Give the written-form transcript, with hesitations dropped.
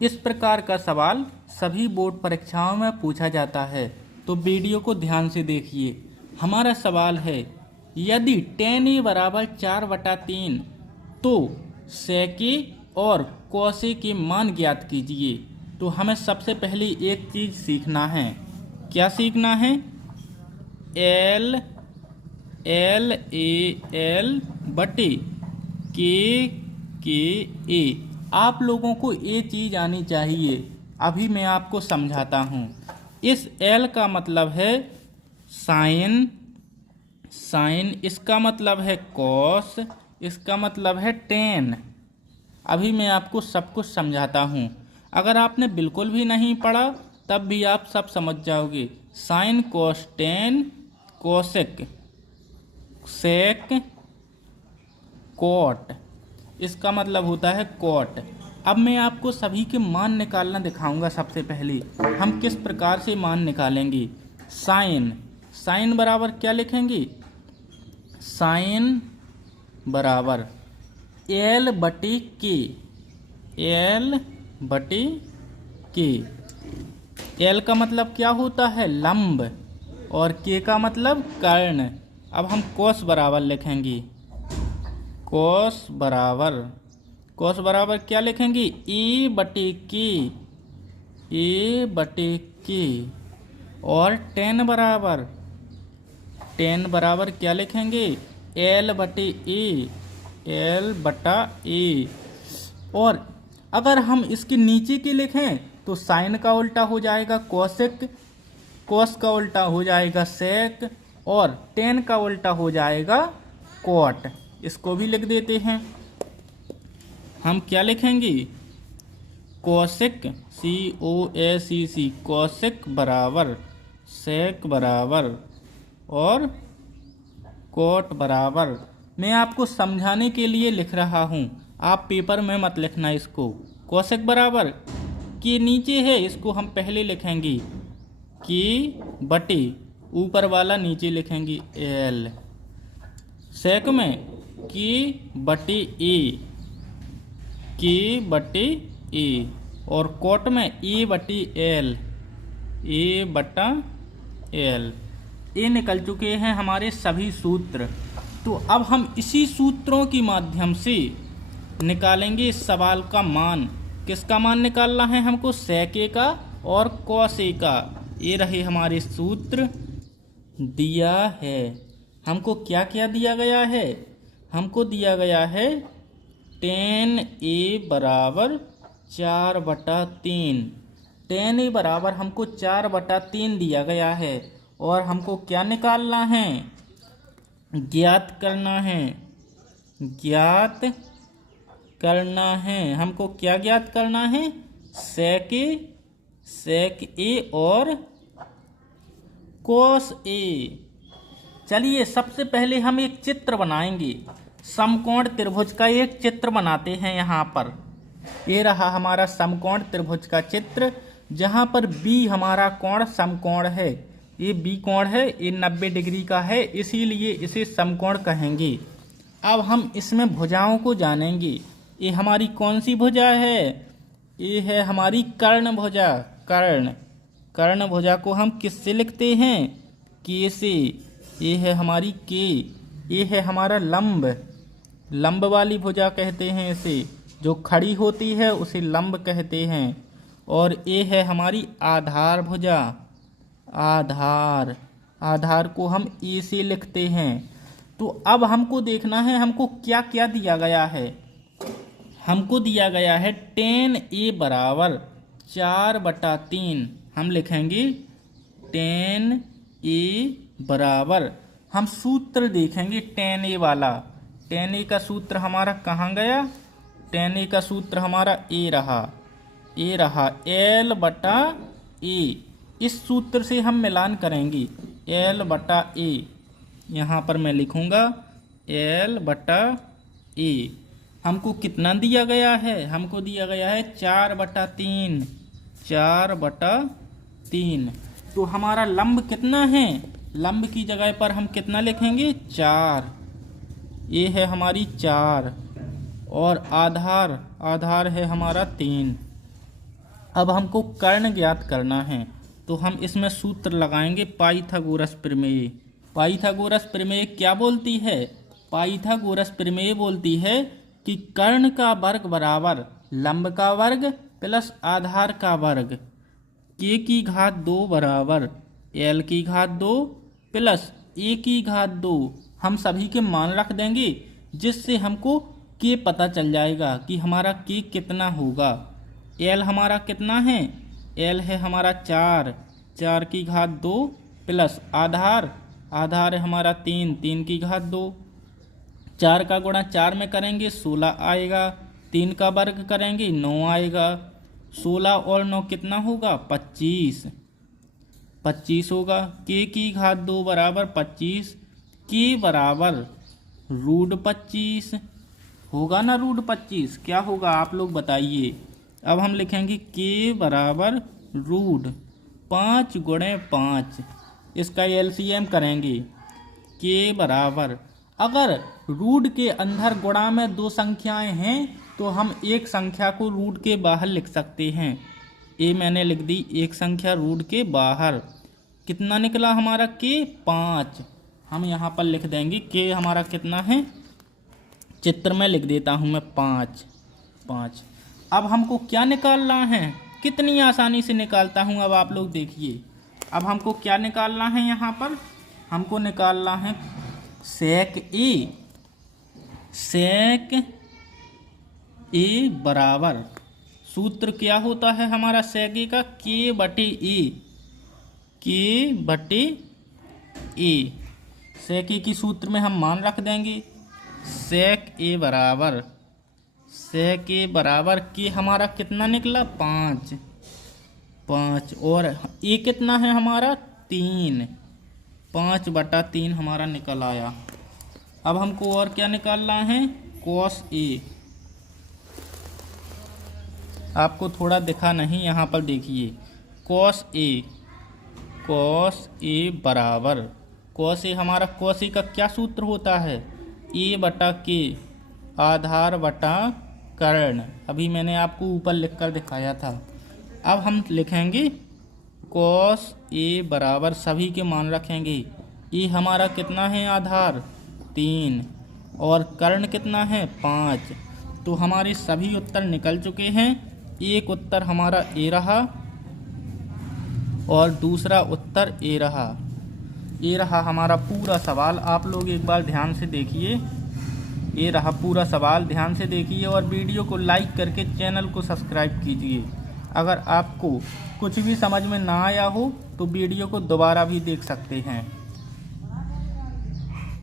इस प्रकार का सवाल सभी बोर्ड परीक्षाओं में पूछा जाता है, तो वीडियो को ध्यान से देखिए। हमारा सवाल है, यदि tan a बराबर 4/3 तो सेके और कॉसे के मान ज्ञात कीजिए। तो हमें सबसे पहले एक चीज़ सीखना है। क्या सीखना है? एल ए एल बटे के ए। आप लोगों को ये चीज़ आनी चाहिए, अभी मैं आपको समझाता हूँ। इस एल का मतलब है साइन, इसका मतलब है कॉस, इसका मतलब है टेन। अभी मैं आपको सब कुछ समझाता हूँ। अगर आपने बिल्कुल भी नहीं पढ़ा तब भी आप सब समझ जाओगे। साइन, कॉस, टेन, कोसेक, सेक, कॉट, इसका मतलब होता है कॉट। अब मैं आपको सभी के मान निकालना दिखाऊंगा। सबसे पहले हम किस प्रकार से मान निकालेंगे। साइन बराबर क्या लिखेंगे? साइन बराबर एल बटे के। एल का मतलब क्या होता है? लंब, और के का मतलब कर्ण। अब हम कोस बराबर लिखेंगे। कोस बराबर क्या लिखेंगे? ए बटे के। और टेन बराबर क्या लिखेंगे? एल बटा ए। और अगर हम इसके नीचे के लिखें तो साइन का उल्टा हो जाएगा कोसेक, कोस का उल्टा हो जाएगा सेक, और टेन का उल्टा हो जाएगा कॉट। इसको भी लिख देते हैं। हम क्या लिखेंगे? कोसेक, COSEC, कोसेक बराबर सेक बराबर और कॉट बराबर। मैं आपको समझाने के लिए लिख रहा हूँ, आप पेपर में मत लिखना इसको। कोसेक बराबर के नीचे है, इसको हम पहले लिखेंगे के बटे ऊपर वाला नीचे लिखेंगे एल। सेक में के बटे ए, और कॉट में ए बटा एल। ये निकल चुके हैं हमारे सभी सूत्र। तो अब हम इसी सूत्रों के माध्यम से निकालेंगे इस सवाल का मान। किसका मान निकालना है हमको? सेके का और कॉसे का। ये रहे हमारे सूत्र। दिया है हमको क्या क्या दिया गया है? हमको दिया गया है tan a बराबर 4/3। tan a बराबर हमको 4/3 दिया गया है, और हमको क्या निकालना है? ज्ञात करना है। हमको क्या ज्ञात करना है? सेक ए और कोस ए। चलिए सबसे पहले हम एक चित्र बनाएंगे। समकोण त्रिभुज का एक चित्र बनाते हैं। यहाँ पर ये रहा हमारा समकोण त्रिभुज का चित्र, जहाँ पर बी हमारा कोण समकोण है। ये बी कोण है, ये 90 डिग्री का है, इसीलिए इसे समकोण कहेंगे। अब हम इसमें भुजाओं को जानेंगे। ये हमारी कौन सी भुजा है? ये है हमारी कर्ण भुजा। कर्ण भुजा को हम किससे लिखते हैं? के से। ये है हमारी के। ये है हमारा लंब वाली भुजा कहते हैं इसे। जो खड़ी होती है उसे लंब कहते हैं। और ये है हमारी आधार भुजा। आधार को हम ए से लिखते हैं। तो अब हमको देखना है हमको क्या क्या दिया गया है। हमको दिया गया है tan a बराबर 4/3। हम लिखेंगे tan a बराबर, हम सूत्र देखेंगे tan a वाला। tan a का सूत्र हमारा कहाँ गया? tan a का सूत्र हमारा ए रहा L बटा ए। इस सूत्र से हम मिलान करेंगे। L बटा ए, यहाँ पर मैं लिखूँगा L बटा ए। हमको कितना दिया गया है? हमको दिया गया है 4/3। तो हमारा लंब कितना है? लंब की जगह पर हम कितना लिखेंगे? 4। ये है हमारी 4, और आधार है हमारा 3। अब हमको कर्ण ज्ञात करना है, तो हम इसमें सूत्र लगाएंगे पाइथागोरस प्रमेय। पाइथागोरस प्रमेय क्या बोलती है? पाइथागोरस प्रमेय बोलती है कि कर्ण का वर्ग बराबर लंब का वर्ग प्लस आधार का वर्ग k की घात 2 बराबर l की घात 2 प्लस a की घात 2। हम सभी के मान रख देंगे, जिससे हमको k पता चल जाएगा कि हमारा k कितना होगा। l हमारा कितना है? l है हमारा 4 की घात 2 प्लस आधार है हमारा 3 की घात 2। 4 का गुणा 4 में करेंगे 16 आएगा, 3 का वर्ग करेंगे 9 आएगा। 16 और 9 कितना होगा? 25 होगा। k की घात 2 बराबर 25, k बराबर √25 होगा ना। √25 क्या होगा आप लोग बताइए। अब हम लिखेंगे k बराबर √5 गुणे 5, इसका एलसीएम करेंगे। k बराबर, अगर रूट के अंदर गुणा में दो संख्याएं हैं तो हम एक संख्या को रूट के बाहर लिख सकते हैं। ए मैंने लिख दी एक संख्या रूट के बाहर। कितना निकला हमारा k? 5। हम यहाँ पर लिख देंगे k हमारा कितना है, चित्र में लिख देता हूँ मैं 5। अब हमको क्या निकालना है? कितनी आसानी से निकालता हूँ, अब आप लोग देखिए। अब हमको क्या निकालना है? यहाँ पर हमको निकालना है सेक ए बराबर, सूत्र क्या होता है हमारा सेक ए का? k/a। सेक ए की सूत्र में हम मान रख देंगे। सेक ए बराबर के हमारा कितना निकला? 5 और ए कितना है हमारा? 3। 5/3 हमारा निकल आया। अब हमको और क्या निकालना है? Cos A. आपको थोड़ा दिखा नहीं, यहाँ पर देखिए। कॉस ए बराबर, कॉस ए हमारा, कॉस ए का क्या सूत्र होता है? a/k, आधार बटा कर्ण। अभी मैंने आपको ऊपर लिखकर दिखाया था। अब हम लिखेंगे कॉस ए बराबर, सभी के मान रखेंगे। ए हमारा कितना है? आधार 3 और कर्ण कितना है? 5। तो हमारे सभी उत्तर निकल चुके हैं। एक उत्तर हमारा ए रहा और दूसरा उत्तर ए रहा हमारा पूरा सवाल। आप लोग एक बार ध्यान से देखिए, ये रहा पूरा सवाल, ध्यान से देखिए और वीडियो को लाइक करके चैनल को सब्सक्राइब कीजिए। अगर आपको कुछ भी समझ में ना आया हो तो वीडियो को दोबारा भी देख सकते हैं।